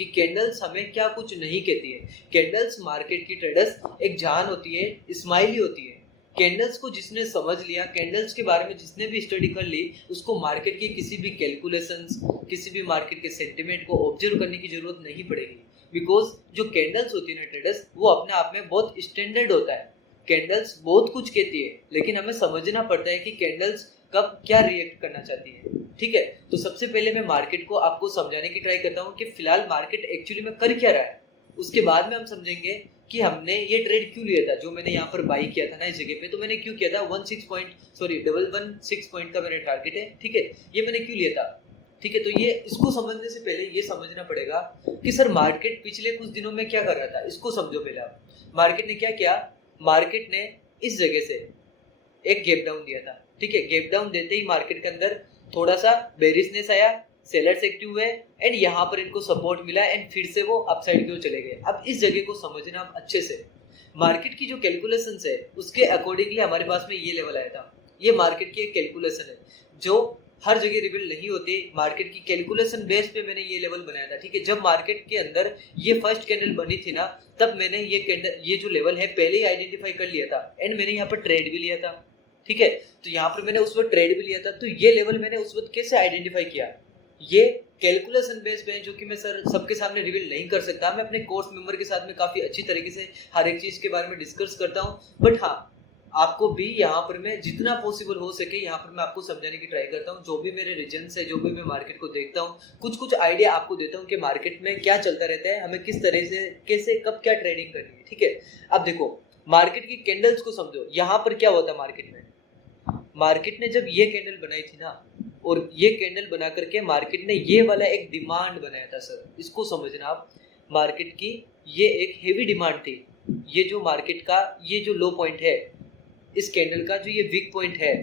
कि कैंडल्स हमें क्या कुछ नहीं कहती है। कैंडल्स मार्केट की ट्रेडर्स एक जान होती है, स्माइली होती है। कैंडल्स को जिसने समझ लिया, कैंडल्स के बारे में जिसने भी स्टडी कर ली, उसको मार्केट के किसी भी कैलकुलेशंस, किसी भी मार्केट के सेंटिमेंट को ऑब्जर्व करने की जरूरत नहीं पड़ेगी। बिकॉज जो कैंडल्स होती है ना ट्रेडर्स, वो अपने आप में बहुत स्टैंडर्ड होता है। कैंडल्स बहुत कुछ कहती है, लेकिन हमें समझना पड़ता है कि कैंडल्स कब क्या रिएक्ट करना चाहती है। ठीक है, तो सबसे पहले मैं मार्केट को आपको समझाने की ट्राई करता हूँ कि फिलहाल मार्केट एक्चुअली में कर क्या रहा है। उसके बाद में हम समझेंगे कि हमने ये ट्रेड क्यों लिया था, जो मैंने यहाँ पर बाई किया था ना इस जगह पे, तो मैंने क्यों किया था। 116 पॉइंट का मेरा टारगेट है। ठीक है, ये मैंने क्यों लिया था। ठीक है, तो ये इसको समझने से पहले ये समझना पड़ेगा कि सर मार्केट पिछले कुछ दिनों में क्या कर रहा था। इसको समझो पहले आप। मार्केट ने क्या किया, मार्केट ने इस जगह से एक गैप डाउन दिया था। ठीक है, गैप डाउन देते ही मार्केट के अंदर थोड़ा सा बेरिशनेस आया, सेलर्स एक्टिव हुए एंड यहाँ पर इनको सपोर्ट मिला एंड फिर से वो अपसाइड की ओर चले गए। अब इस जगह को समझना अच्छे से। मार्केट की जो कैलकुलेशंस है उसके अकॉर्डिंगली हमारे पास में ये लेवल आया था। ये मार्केट की एक कैलकुलेशन है जो हर जगह रिवील नहीं होती। मार्केट की कैलकुलेशन बेस पे मैंने ये लेवल बनाया था। ठीक है, जब मार्केट के अंदर ये फर्स्ट कैंडल बनी थी ना, तब मैंने ये जो लेवल है पहले ही आइडेंटिफाई कर लिया था एंड मैंने यहाँ पर ट्रेड भी लिया था। ठीक है, तो यहाँ पर मैंने उस वक्त ट्रेड भी लिया था। तो ये लेवल मैंने उस वक्त कैसे आइडेंटिफाई किया, ये कैलकुलेशन बेस पे है, जो कि मैं सर सबके सामने रिवील नहीं कर सकता। मैं अपने कोर्स मेंबर के साथ में काफी अच्छी तरीके से हर एक चीज के बारे में डिस्कस करता हूँ, बट हाँ आपको भी यहाँ पर मैं जितना पॉसिबल हो सके यहाँ पर मैं आपको समझाने की ट्राई करता हूँ। जो भी मेरे रीजन्स है, जो भी मैं मार्केट को देखता हूँ, कुछ आइडिया आपको देता हूँ कि मार्केट में क्या चलता रहता है, हमें किस तरह से कैसे कब क्या ट्रेडिंग करनी है। ठीक है, अब देखो मार्केट की कैंडल्स को समझो। यहाँ पर क्या होता है मार्केट में, मार्केट ने जब ये कैंडल बनाई थी ना, और ये कैंडल बना करके मार्केट ने ये वाला एक डिमांड बनाया था सर, इसको समझना आप। मार्केट की ये एक हेवी डिमांड थी। ये जो मार्केट का ये जो लो पॉइंट है, इस कैंडल का जो ये वीक पॉइंट है,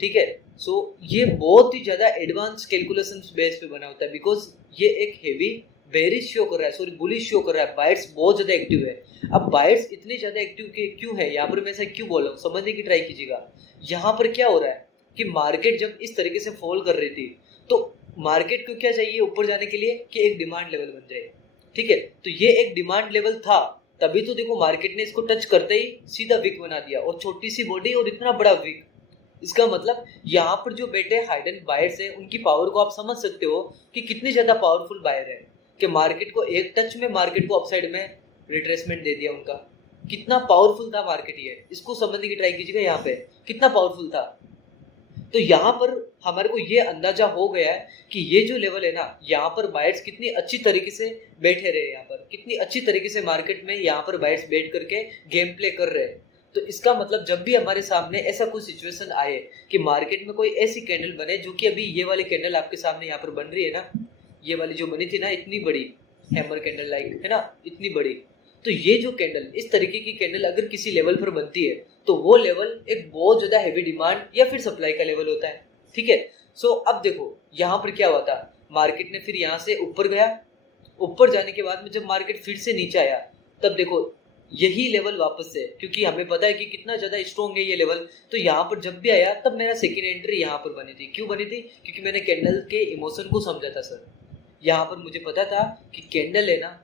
ठीक है, सो ये बहुत ही ज्यादा एडवांस कैलकुलेशंस बेस पे बना होता है। बिकॉज ये एक हेवी बेरिश शो कर रहा है, सॉरी बुलिश शो कर रहा है। बायर्स बहुत ज्यादा एक्टिव है। अब बायर्स इतने ज्यादा एक्टिव क्यों है, यहाँ पर मैं ऐसा क्यों बोल रहा हूँ, समझने की ट्राई कीजिएगा। यहाँ पर क्या हो रहा है कि मार्केट जब इस तरीके से फॉल कर रही थी, तो मार्केट को क्या चाहिए ऊपर जाने के लिए कि एक डिमांड लेवल बन जाए। ठीक है, तो ये एक डिमांड लेवल था, तभी तो देखो मार्केट ने इसको टच करते ही सीधा विक बना दिया, और छोटी सी बॉडी और इतना बड़ा विक। इसका मतलब यहाँ पर जो बैठे हाइडन बायर्स है, उनकी पावर को आप समझ सकते हो कि कितनी ज्यादा पावरफुल बायर है, कि मार्केट को एक टच में मार्केट को अपसाइड में रिट्रेसमेंट दे दिया उनका। कितना पावरफुल था मार्केट, ये इसको समझने की ट्राई कीजिएगा यहाँ पे कितना पावरफुल था। तो यहाँ पर हमारे को ये अंदाजा हो गया है कि ये जो लेवल है ना, यहाँ पर बायर्स कितनी अच्छी तरीके से बैठे रहे, यहाँ पर कितनी अच्छी तरीके से मार्केट में यहाँ पर बायर्स बैठ करके गेम प्ले कर रहे हैं। तो इसका मतलब जब भी हमारे सामने ऐसा कोई सिचुएशन आए कि मार्केट में कोई ऐसी कैंडल बने, जो कि अभी ये वाली कैंडल आपके सामने यहाँ पर बन रही है ना, ये वाली जो बनी थी ना इतनी बड़ी हैमर कैंडल लाइक है ना, इतनी बड़ी, तो ये जो कैंडल इस तरीके की कैंडल अगर किसी लेवल पर बनती है, तो वो लेवल एक बहुत ज्यादा हैवी डिमांड या फिर सप्लाई का लेवल होता है। ठीक है, सो अब देखो यहाँ पर क्या हुआ था, मार्केट ने फिर यहाँ से ऊपर गया। ऊपर जाने के बाद में जब मार्केट फिर से नीचे आया, तब देखो यही लेवल वापस से, क्योंकि हमें पता है कि कितना ज्यादा स्ट्रॉन्ग है ये लेवल, तो यहाँ पर जब भी आया तब मेरा सेकेंड एंट्री यहाँ पर बनी थी। क्यों बनी थी, क्योंकि मैंने कैंडल के इमोशन को समझा था सर। यहाँ पर मुझे पता था कि कैंडल है ना,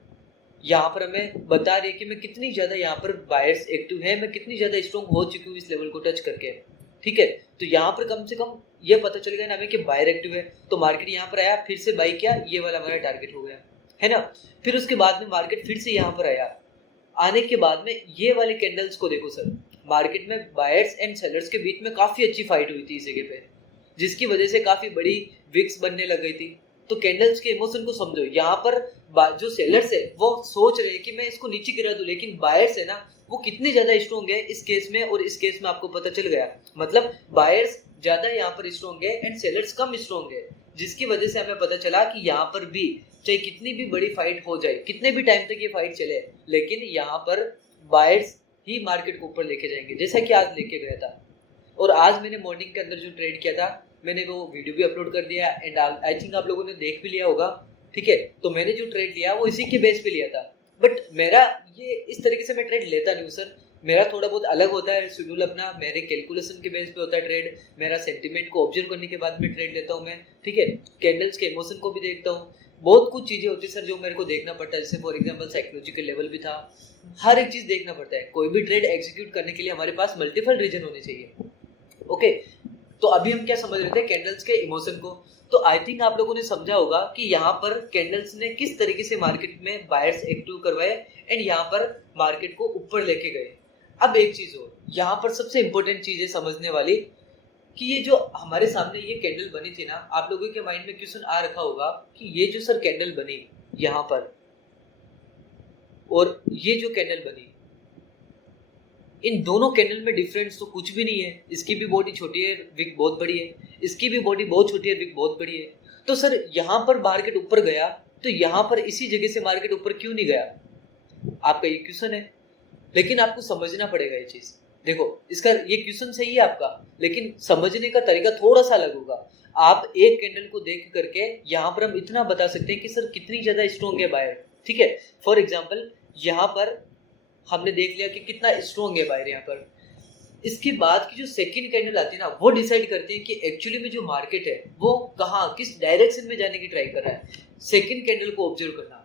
यहाँ पर हमें बता रही है कि मैं कितनी ज्यादा यहाँ पर बायर्स एक्टिव है, मैं कितनी ज्यादा स्ट्रॉन्ग हो चुकी हूँ इस लेवल को टच करके। ठीक है, तो यहाँ पर कम से कम ये पता चल गया ना हमें कि बायर एक्टिव है, तो मार्केट यहाँ पर आया, फिर से बाई किया, ये वाला हमारा टारगेट हो गया है ना। फिर उसके बाद में मार्केट फिर से यहाँ पर आया। आने के बाद में ये वाले कैंडल्स को देखो सर, मार्केट में बायर्स एंड सेलर्स के बीच में काफी अच्छी फाइट हुई थी इस जगह पे, जिसकी वजह से काफी बड़ी विक्स बनने लग गई थी। तो कैंडल्स के इमोशन को समझो। यहाँ पर जो सेलर्स है वो सोच रहे हैं कि मैं इसको नीचे गिरा दूं, लेकिन बायर्स है ना वो कितनी ज्यादा स्ट्रॉन्ग है इस केस में, और इस केस में आपको पता चल गया, मतलब बायर्स ज्यादा यहाँ पर स्ट्रॉन्ग है एंड सेलर्स कम स्ट्रॉन्ग है, जिसकी वजह से हमें पता चला कि यहाँ पर भी चाहे कितनी भी बड़ी फाइट हो जाए, कितने भी टाइम तक ये फाइट चले, लेकिन यहाँ पर बायर्स ही मार्केट को ऊपर लेके जाएंगे, जैसा कि आज लेके गया था। और आज मैंने मॉर्निंग के अंदर जो ट्रेड किया था, मैंने वो वीडियो भी अपलोड कर दिया एंड आई थिंक आप लोगों ने देख भी लिया होगा। ठीक है, तो मैंने जो ट्रेड लिया वो इसी के बेस पे लिया था, बट मेरा ये इस तरीके से मैं ट्रेड लेता नहीं हूँ सर। मेरा थोड़ा बहुत अलग होता है शेड्यूल अपना, मेरे कैलकुलेशन के बेस पे होता है ट्रेड, मेरा सेंटिमेंट को ऑब्जर्व करने के बाद में ट्रेड लेता हूँ मैं, ठीक है। कैंडल्स के इमोशन को भी देखता हूँ, बहुत कुछ चीज़ें होती है सर जो मेरे को देखना पड़ता है, जैसे फॉर एग्जांपल साइकोलॉजिकल लेवल भी था, हर एक चीज़ देखना पड़ता है। कोई भी ट्रेड एग्जीक्यूट करने के लिए हमारे पास मल्टीपल रीजन होने चाहिए, ओके। तो अभी हम क्या समझ रहे थे, कैंडल्स के इमोशन को। तो आई थिंक आप लोगों ने समझा होगा कि यहाँ पर कैंडल्स ने किस तरीके से मार्केट में बायर्स एक्टिव करवाए एंड यहाँ पर मार्केट को ऊपर लेके गए। अब एक चीज हो, यहाँ पर सबसे इंपॉर्टेंट चीज है समझने वाली कि ये जो हमारे सामने ये कैंडल बनी थी ना, आप लोगों के माइंड में क्वेश्चन आ रखा होगा कि ये जो सर कैंडल बनी यहाँ पर और ये जो कैंडल बनी, इन दोनों कैंडल में डिफरेंस तो कुछ भी नहीं है। इसकी भी बॉडी छोटी है, विक बहुत बड़ी है, इसकी भी बॉडी बहुत छोटी है, विक बहुत बड़ी है। तो सर यहाँ पर मार्केट ऊपर गया तो यहाँ पर इसी जगह से मार्केट ऊपर क्यों नहीं गया, आपका ये क्वेश्चन है। लेकिन आपको समझना पड़ेगा ये चीज। देखो, इसका ये क्वेश्चन सही है आपका, लेकिन समझने का तरीका थोड़ा सा अलग होगा। आप एक कैंडल को देख करके यहाँ पर हम इतना बता सकते हैं कि सर कितनी ज्यादा स्ट्रॉन्ग है बायर, ठीक है। फॉर एग्जाम्पल यहाँ पर हमने देख लिया कि कितना स्ट्रॉन्ग है बायर यहाँ पर। इसके बाद की जो सेकंड कैंडल आती है ना, वो डिसाइड करती है कि एक्चुअली में जो मार्केट है वो कहाँ किस डायरेक्शन में जाने की ट्राई कर रहा है। सेकंड कैंडल को ऑब्जर्व करना,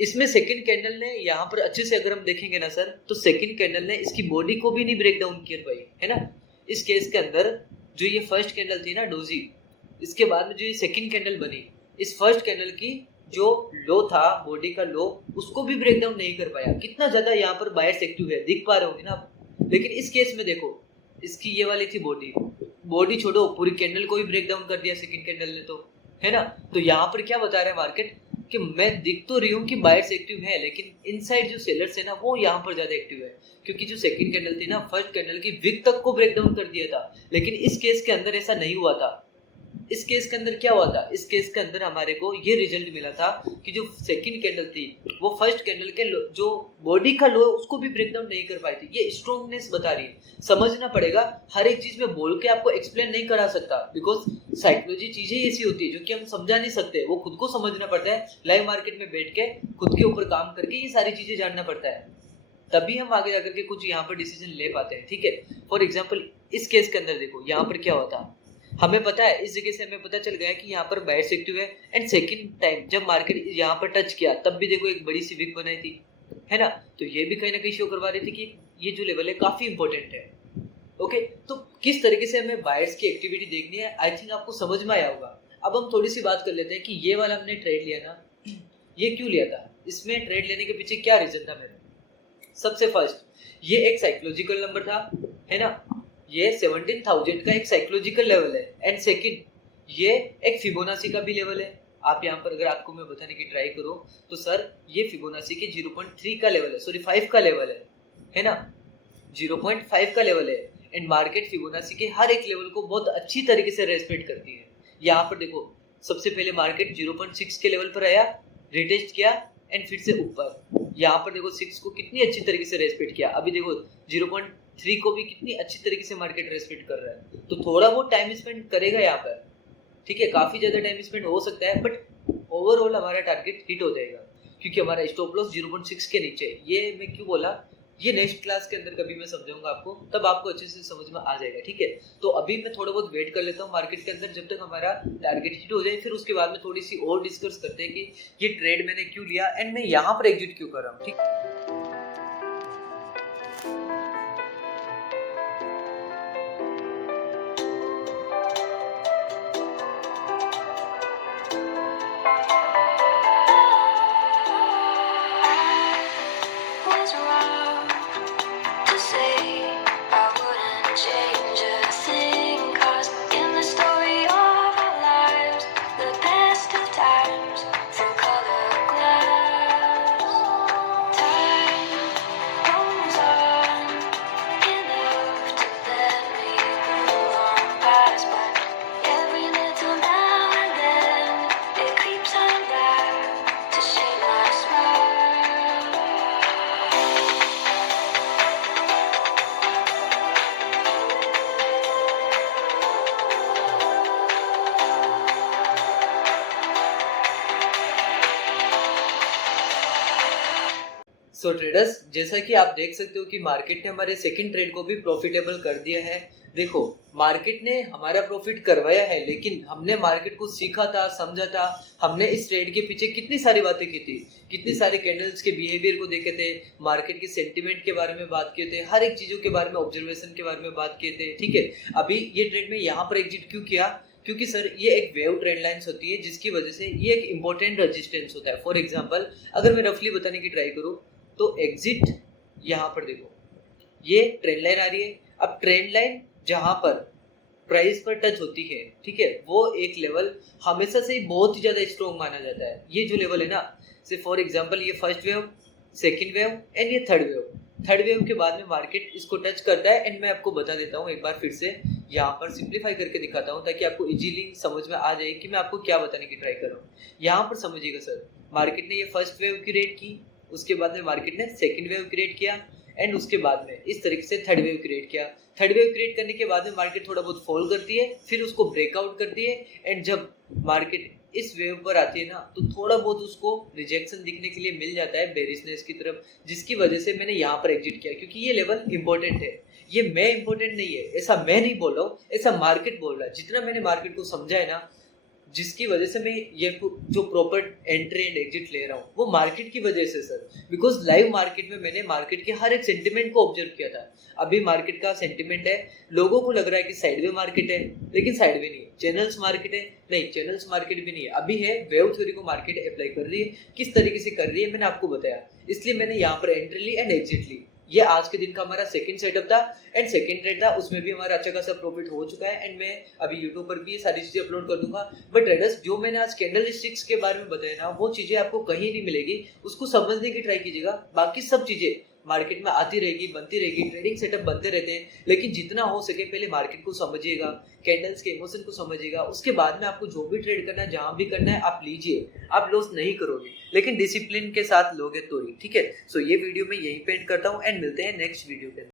इसमें सेकंड कैंडल ने यहाँ पर अच्छे से अगर हम देखेंगे ना सर, तो सेकंड कैंडल ने इसकी बॉडी को भी नहीं ब्रेक डाउन किया भाई, है ना। इस केस के अंदर जो ये फर्स्ट कैंडल थी ना डोजी, इसके बाद में जो ये सेकंड कैंडल बनी, इस फर्स्ट कैंडल की जो लो था, बॉडी का लो, उसको भी ब्रेक डाउन नहीं कर पाया। कितना ज्यादा यहाँ पर बायर्स एक्टिव है, दिख पा रहे होंगे ना आप। लेकिन इस केस में देखो, इसकी ये वाली थी बॉडी, बॉडी छोड़ो, पूरी कैंडल को भी ब्रेक डाउन कर दिया सेकंड कैंडल ने, तो है ना। तो यहाँ पर क्या बता रहा है मार्केट कि मैं दिख तो रही हूँ कि बायर्स एक्टिव है, लेकिन इनसाइड जो सेलर्स है ना वो यहाँ पर ज्यादा एक्टिव है। क्योंकि जो सेकंड कैंडल थी ना, फर्स्ट कैंडल की विक तक को ब्रेक डाउन कर दिया था, लेकिन इस केस के अंदर ऐसा नहीं हुआ था। इस केस के अंदर क्या हुआ था, इस केस के अंदर हमारे को ये रिजल्ट मिला था कि जो सेकंड कैंडल थी वो फर्स्ट कैंडल के जो बॉडी का लो उसको भी ब्रेक डाउन नहीं कर पाई थी। ये स्ट्रॉन्गनेस बता रही है। समझना पड़ेगा, हर एक चीज में बोल के आपको एक्सप्लेन नहीं करा सकता, बिकॉज साइकोलॉजी चीजें ऐसी होती है जो कि हम समझा नहीं सकते, वो खुद को समझना पड़ता है। लाइव मार्केट में बैठ के खुद के ऊपर काम करके ये सारी चीजें जानना पड़ता है, तभी हम आगे जाकर के कुछ यहाँ पर डिसीजन ले पाते हैं, ठीक है। फॉर एग्जाम्पल इस केस के अंदर देखो, यहाँ पर क्या हुआ था, हमें पता है, इस जगह से हमें पता चल गया कि यहाँ पर बायर्स एक्टिव है। एंड सेकंड टाइम जब मार्केट यहाँ पर टच किया तब भी देखो एक बड़ी सी विक बनाई थी, है ना। तो ये भी कहीं ना कहीं शो करवा रही थी कि ये जो लेवल है काफी इंपॉर्टेंट है, ओके। तो किस तरीके से हमें बायर्स की एक्टिविटी देखनी है, आई थिंक आपको समझ में आया होगा। अब हम थोड़ी सी बात कर लेते हैं कि ये वाला हमने ट्रेड लिया ना, ये क्यों लिया था, इसमें ट्रेड लेने के पीछे क्या रीजन था मेरा। सबसे फर्स्ट, ये एक साइकोलॉजिकल नंबर था, है ना। ये 17,000 का एक साइकोलॉजिकल लेवल है। एंड सेकंड, ये एक फिबोनाची का भी लेवल है। आप यहाँ पर अगर आपको मैं बताने की ट्राई करूँ तो सर ये फिबोनाची के 0.3 का लेवल है, सॉरी 5 का लेवल है ना, 0.5 का लेवल है। एंड मार्केट फिबोनाची के हर एक लेवल को बहुत अच्छी तरीके से रेस्पेक्ट करती है। यहाँ पर देखो, सबसे पहले मार्केट 0.6 के लेवल पर आया, रिटेस्ट किया एंड फिर से ऊपर। यहाँ पर देखो 6 को कितनी अच्छी तरीके से रेस्पेक्ट किया। अभी देखो 0.3 को भी कितनी अच्छी तरीके से मार्केट रेस्पेक्ट कर रहा है। तो थोड़ा बहुत टाइम स्पेंड करेगा यहाँ पर, ठीक है, काफी ज्यादा टाइम स्पेंड हो सकता है, बट ओवरऑल हमारा टारगेट हिट हो जाएगा, क्योंकि हमारा स्टॉप लॉस 0.6 के नीचे। ये मैं क्यों बोला, ये नेक्स्ट क्लास के अंदर कभी मैं समझाऊंगा आपको, तब आपको अच्छे से समझ में आ जाएगा, ठीक है। तो अभी मैं थोड़ा बहुत वेट कर लेता हूँ मार्केट के अंदर, जब तक हमारा टारगेट हिट हो जाए, फिर उसके बाद में थोड़ी सी और डिस्कस करते हैं कि ये ट्रेड मैंने क्यों लिया एंड मैं यहाँ पर एग्जिट क्यों कर रहा हूँ, ठीक। सो ट्रेडर्स, जैसा कि आप देख सकते हो कि मार्केट ने हमारे सेकंड ट्रेड को भी प्रॉफिटेबल कर दिया है। देखो, मार्केट ने हमारा प्रॉफिट करवाया है, लेकिन हमने मार्केट को सीखा था, समझा था। हमने इस ट्रेड के पीछे कितनी सारी बातें की थी, कितनी सारी कैंडल्स के बिहेवियर को देखे थे, मार्केट के सेंटिमेंट के बारे में बात किए थे, हर एक चीजों के बारे में, ऑब्जर्वेशन के बारे में बात किए थे। ठीक है, अभी ये ट्रेड में यहाँ पर एग्जिट क्यों किया? क्योंकि सर ये एक वेव ट्रेंड लाइंस होती है, जिसकी वजह से ये एक इंपॉर्टेंट रेजिस्टेंस होता है। फॉर एग्जांपल, अगर मैं रफली बताने की ट्राई करूँ तो एग्जिट यहाँ पर देखो, ये ट्रेंड लाइन आ रही है। अब ट्रेंड लाइन जहां पर प्राइस पर टच होती है, ठीक है, वो एक लेवल हमेशा से ही बहुत ही ज्यादा स्ट्रॉन्ग माना जाता है। ये जो लेवल है ना, से फॉर एग्जांपल ये first wave, second wave and ये थर्ड वेव। थर्ड वेव के बाद में मार्केट इसको टच करता है। एंड मैं आपको बता देता हूँ एक बार फिर से, यहाँ पर सिंप्लीफाई करके दिखाता हूँ ताकि आपको इजीली समझ में आ जाए कि मैं आपको क्या बताने की ट्राई कर रहा हूँ। यहाँ पर समझिएगा सर, मार्केट ने ये फर्स्ट वेव क्रिएट की, उसके बाद में मार्केट ने सेकंड वेव क्रिएट किया एंड उसके बाद में इस तरीके से थर्ड वेव क्रिएट किया। थर्ड वेव क्रिएट करने के बाद में मार्केट थोड़ा बहुत फॉल करती है, फिर उसको ब्रेकआउट करती है। एंड जब मार्केट इस वेव पर आती है ना, तो थोड़ा बहुत उसको रिजेक्शन दिखने के लिए मिल जाता है बेरिशनेस की तरफ, जिसकी वजह से मैंने यहाँ पर एग्जिट किया, क्योंकि ये लेवल इंपॉर्टेंट है। ये मैं इंपॉर्टेंट नहीं है, ऐसा मैं नहीं बोल रहा हूँ, ऐसा मार्केट बोल रहा है। जितना मैंने मार्केट को समझा है ना, जिसकी वजह से मैं ये जो प्रॉपर एंट्री एंड एग्जिट ले रहा हूँ, वो मार्केट की वजह से सर। बिकॉज लाइव मार्केट में मैंने मार्केट के हर एक सेंटिमेंट को ऑब्जर्व किया था। अभी मार्केट का सेंटिमेंट है, लोगों को लग रहा है कि साइडवे मार्केट है, लेकिन साइडवे नहीं है। चैनल्स मार्केट है, नहीं चैनल्स मार्केट भी नहीं है। अभी है वेव थ्योरी को मार्केट अप्लाई कर रही है, किस तरीके से कर रही है मैंने आपको बताया, इसलिए मैंने यहाँ पर एंट्री ली एंड एग्जिट ली। ये आज के दिन का हमारा सेकंड सेटअप था एंड सेकंड ट्रेड था, उसमें भी हमारा अच्छा खासा प्रॉफिट हो चुका है। एंड मैं अभी यूट्यूब पर भी ये सारी चीजें अपलोड कर दूंगा। बट ट्रेडर्स, जो मैंने आज कैंडल स्टिक्स के बारे में बताया ना, वो चीजें आपको कहीं नहीं मिलेगी, उसको समझने की ट्राई कीजिएगा। बाकी सब चीजें मार्केट में आती रहेगी, बनती रहेगी, ट्रेडिंग सेटअप बनते रहते हैं, लेकिन जितना हो सके पहले मार्केट को समझिएगा, कैंडल्स के इमोशन को समझिएगा। उसके बाद में आपको जो भी ट्रेड करना है, जहां भी करना है, आप लीजिए। आप लॉस नहीं करोगे, लेकिन डिसिप्लिन के साथ लोगे तो ही। ठीक है, सो ये वीडियो मैं यहीं पे एंड करता हूँ एंड मिलते हैं नेक्स्ट वीडियो के अंदर।